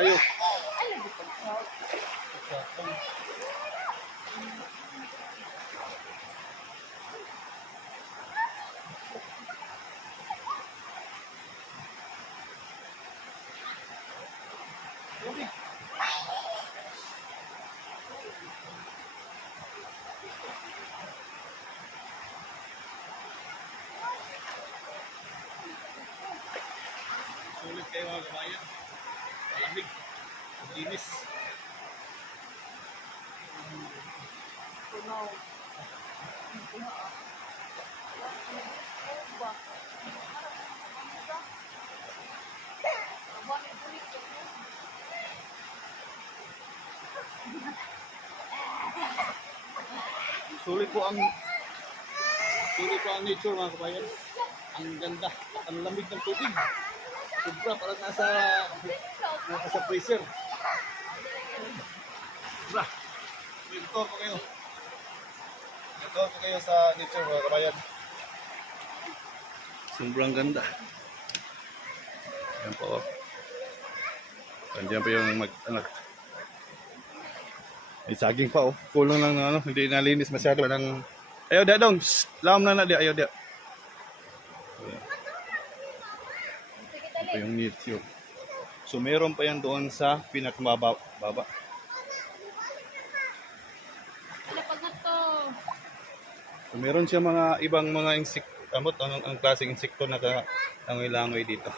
tayo. Sulit kayo mga kabayan. Malamig. Linis. Sulit po ang nature mga kabayan. Ang ganda, ang lamig ng tubig. Sobra, parang nasa freezer. Sobra. Ito po kayo. Ito po kayo sa nature mga kabayan. Sobrang ganda. Yan po. Nandiyan pa yung mag-anak. May saging pa oh. Kulang lang na hindi nalinis masyado ng ayaw dia dong. Lam na dia, ayaw dia. Ito yung nicho. So meron pa yan doon sa pinakamababa. So meron siya mga ibang mga insekto, ang klaseng insekto na langoy-langoy dito.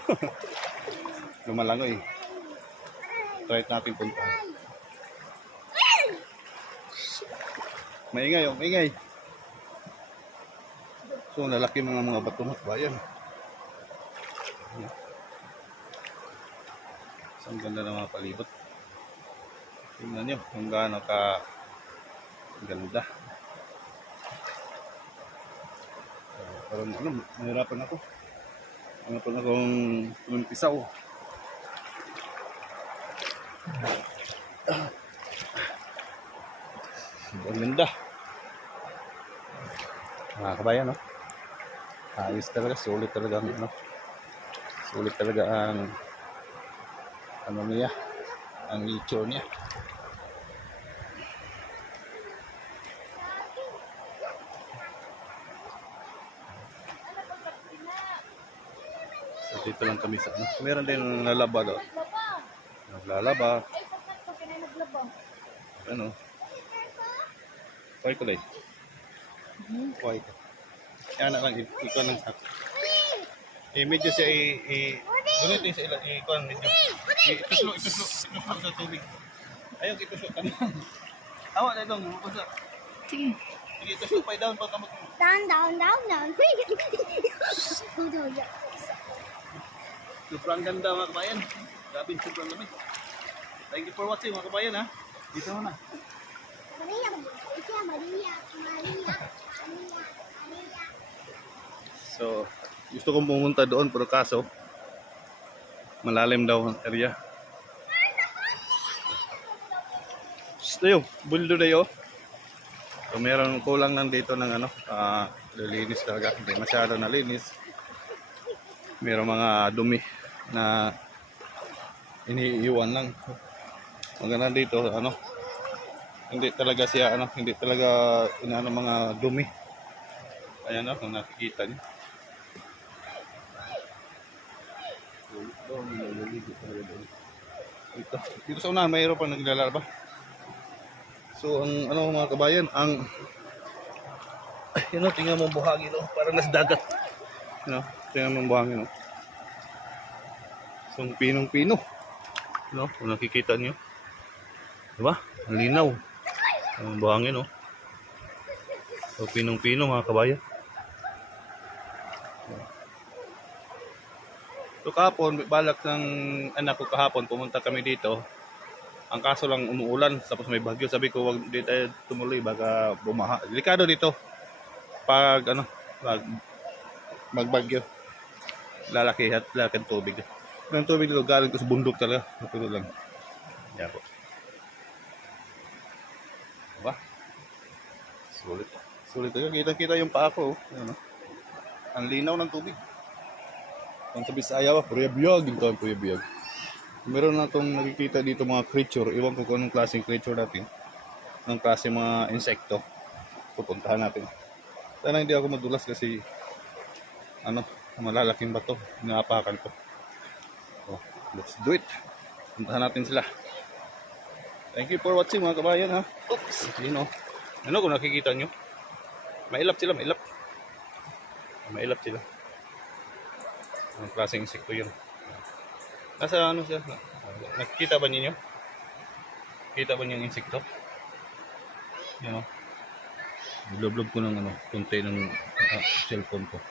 Lumalangoy. Try natin puntahan. Maingay, oh, maingay. So, lalaki mga bato ng bayan. Ang ganda ng mga palibot. Tingnan nyo kung gaano ka ganda. Parang mahirapan ako. Mahirapan akong umpisaw. Ang ganda. Mga kabayan, no? Ayos talaga, sulit talaga ang sulit talaga ang niya, ang nicho niya. So dito lang kami sa meron din naglalaba daw. Naglalaba. Ano? Why ko lang? Why ko? Yan lang, ikaw lang sa medyo siya gunit din sa ilang ikaw medyo ituslo sa tubig. Ayaw ituslo ka na. Awa na dong, basta. Sige. Sige, ituslo pa down pa kamot. Down. Sobrang ganda mga kabayan. Grabe, sobrang lamig. Thank you for watching mga kabayan ha. Dito na. So, gusto kong pumunta doon pero kaso malalim daw ang area. Tayo, buldo dayo. So, meron kulang lang dito ng linis talaga. Hindi masyado nalinis. Meron mga dumi na iniiwan lang. Maganda dito, hindi talaga siya, hindi talaga mga dumi. Ayan kung nakikita niyo. Dito sa una, mayroon pa naglalaba. So, ang mga kabayan, tingnan mo buhangin, parang nasa dagat. Tingnan mo buhangin, So, pinong-pino. Kung nakikita niyo. Diba? Ang linaw. Ang buhangin, So, pinong-pino mga kabayan. So kahapon, balak ng anak ko kahapon, pumunta kami dito. Ang kaso lang umuulan, tapos may bagyo. Sabi ko, wag dito tayo tumuloy, baka bumaha. Delikado dito. Pag magbagyo. Lalaki ang tubig. Ang tubig dito galing ko sa bundok talaga. Ito lang. Yan po. Diba? Sulit. Sulit talaga. Kita yung paa ko. Ang linaw ng tubig. Kung sa Bisaya ba, puriyabiyag. Yung tawag puriyabiyag. Meron na itong nakikita dito mga creature. Iwan ko kung anong klaseng creature natin. Anong klaseng mga insekto. Pupuntahan natin. Sana hindi ako madulas kasi malalaking bato. Inaapakan ko. Oh, let's do it. Puntahan natin sila. Thank you for watching mga kabayan ha. Oops, yun o. Ano kung nakikita nyo? Mailap sila, mailap. Mailap sila. Anong klaseng insekto yun? Nasa ano siya? Nakikita ba ninyo? Kita ba niyo yung insekto? Yan o. Biloblob ko ng konti ng cellphone ko.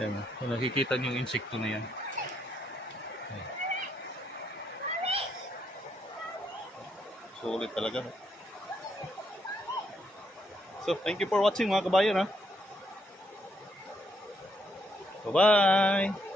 Ayan o. So, nakikita niyo yung insekto na yan. Ayan. Sulit talaga. So, thank you for watching mga kabayan ha. Bye-bye!